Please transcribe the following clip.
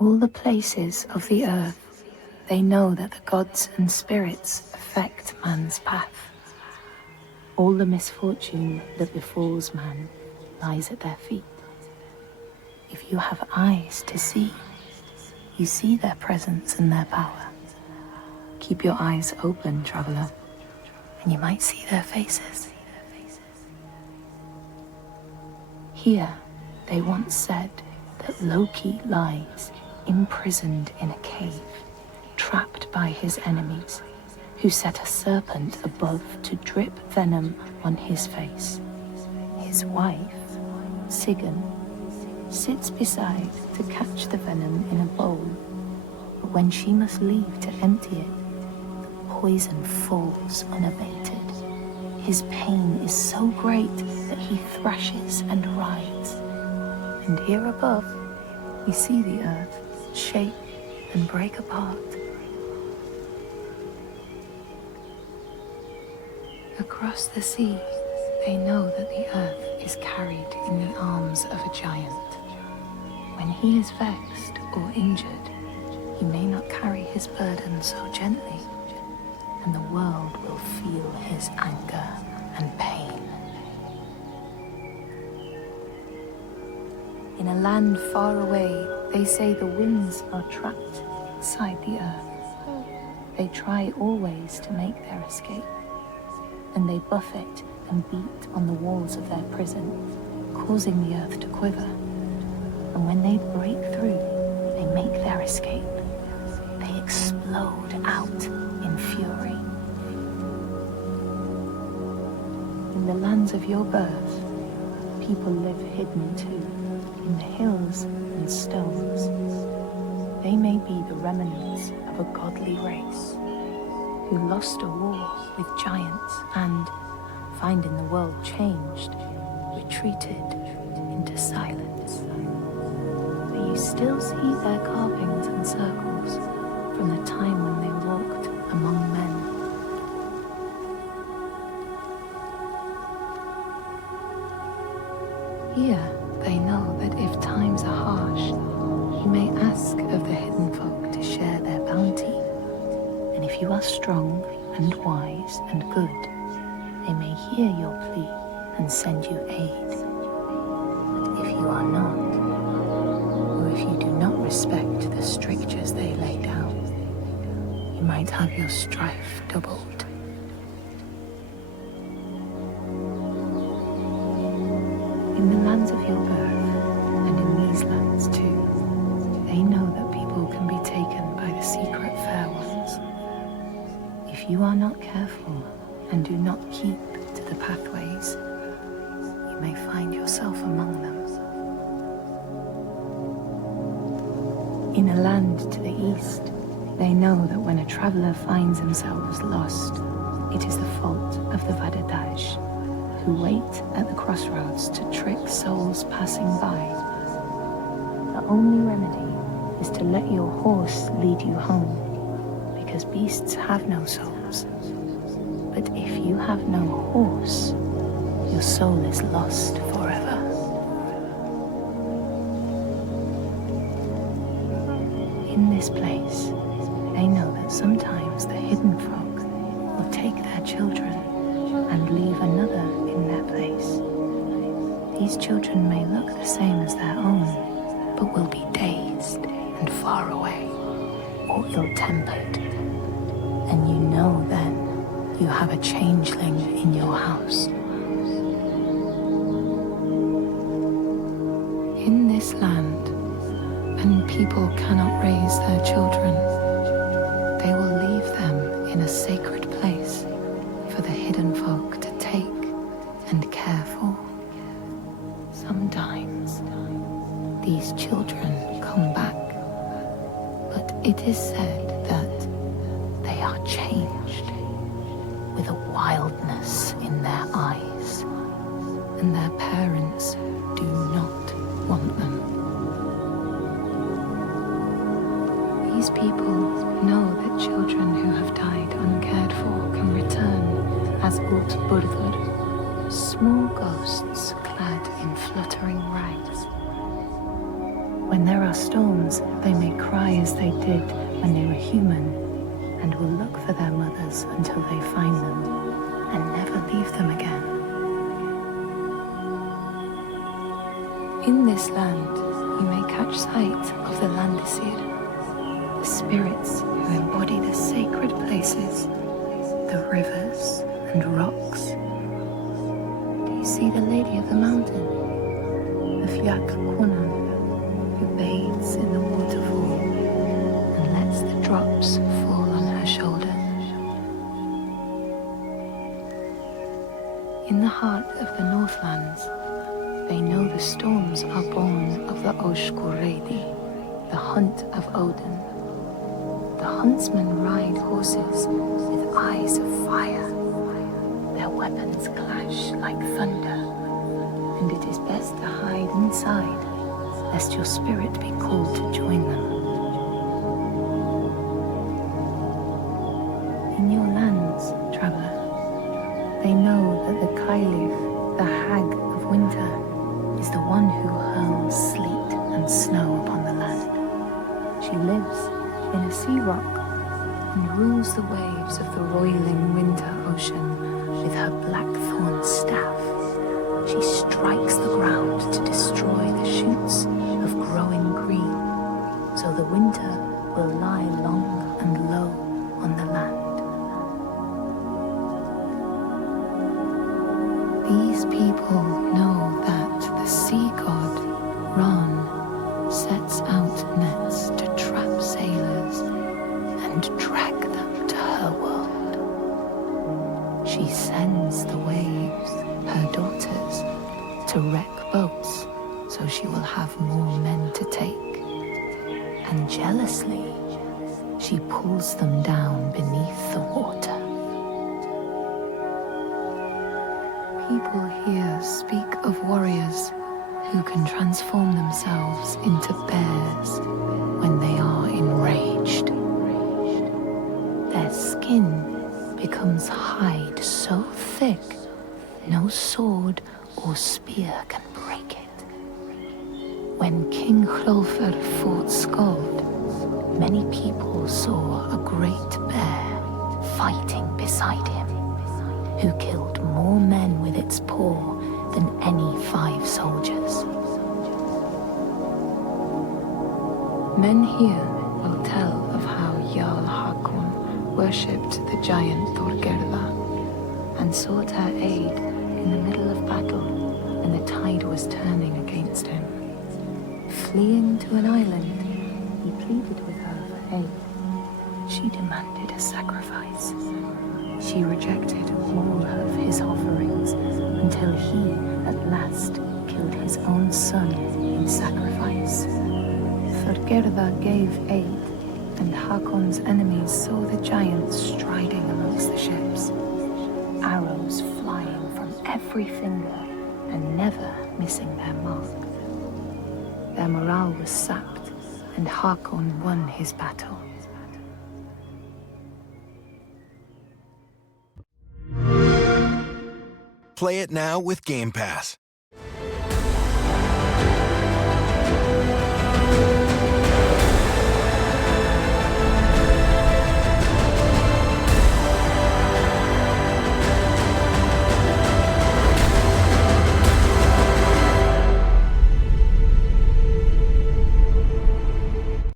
all the places of the earth, they know that the gods and spirits affect man's path. All the misfortune that befalls man lies at their feet. If you have eyes to see, you see their presence and their power. Keep your eyes open, traveler, and you might see their faces. Here, they once said that Loki lies imprisoned in a cave, trapped by his enemies, who set a serpent above to drip venom on his face. His wife, Sigyn, sits beside to catch the venom in a bowl, but when she must leave to empty it, the poison falls unabated. His pain is so great that he thrashes and writhes. And here above, we see the earth shake and break apart. Across the sea, they know that the earth is carried in the arms of a giant. When he is vexed or injured, he may not carry his burden so gently, and the world will feel his anger and pain. In a land far away, they say the winds are trapped inside the earth. They try always to make their escape, and they buffet and beat on the walls of their prison, causing the earth to quiver. And when they break through, they make their escape. They explode out in fury. In the lands of your birth, people live hidden too, in the hills and stones. They may be the remnants of a godly race who lost a war with giants and, finding the world changed, retreated into silence. But you still see their carvings and circles from the time when they walked among men. Here, they know that if times are harsh, you may ask of the hidden folk to share their bounty. And if you are strong and wise and good, they may hear your plea and send you aid. But if you are not, or if you do not respect the strictures they lay down, you might have your strife doubled. In the lands of your birth, and in these lands too, they know that people can be taken by the secret fair ones. If you are not careful and do not keep to the pathways, you may find yourself among them. In a land to the east, they know that when a traveler finds themselves lost, it is the fault of the Vadadash, who wait at the crossroads to trick souls passing by. The only remedy is to let your horse lead you home, because beasts have no souls. But if you have no horse, your soul is lost forever. In this place, they know that sometimes the hidden folk will take their children and leave another in their place. These children may look the same as their own, but will be dazed and far away, or ill-tempered. And you know then you have a changeling in your house. In this land, when people cannot raise their children, they will leave them in a sacred place for the hidden folk to take and care for. Sometimes these children come back, but it is said that they are changed, with a wildness in their eyes, and their parents do not want them. These people know that children who have died uncared for can return as Útburður, small ghosts clad in fluttering rags. When there are storms, they may cry as they did when they were human, and will look for their mothers until they find them, and never leave them again. In this land, you may catch sight of the Landdisasteinar, the spirits who embody the sacred places, the rivers and rocks. Do you see the Lady of the Mountain, the Fiat Kunan, who bathes in the waterfall and lets the drops fall on her shoulders? In the heart of the Northlands, they know the storms are born of the Oshkuredi, the hunt of Odin. The huntsmen ride horses with eyes of fire. Their weapons clash like thunder, and it is best to hide inside, lest your spirit be called to join them. In your lands, traveler, they know that the Kailif, the hag of winter, is the one who hurls sleet and snow upon the land. She lives in a sea rock and rules the waves of the roiling winter ocean with her blackthorn staff. She strikes the ground to destroy the shoots of growing green, so the winter will lie long and low on the land. These people know that the sea god, Ran, sets out nets to trap sailors and drag them to her world. She sends the waves, her daughters, to wreck boats so she will have more men to take. And jealously, she pulls them down beneath the water. People here speak of warriors who can transform themselves into bears when they are enraged. Their skin becomes hide so thick, no sword or spear can break it. When King Hrolfr fought Skald, many people saw a great bear fighting beside him, who killed more men with its paw than any 5 soldiers. Men here will tell of how Jarl Hakon worshipped the giant Thorgerða and sought her aid in the middle of battle when the tide was turning against him. Fleeing to an island, he pleaded with her for aid. She demanded a sacrifice. She rejected all of his offerings until he, at last, killed his own son in sacrifice. Thorgerða gave aid, and Hakon's enemies saw the giants striding amongst the ships, arrows flying from every finger and never missing their mark. Their morale was sapped, and Hakon won his battle. Play it now with Game Pass.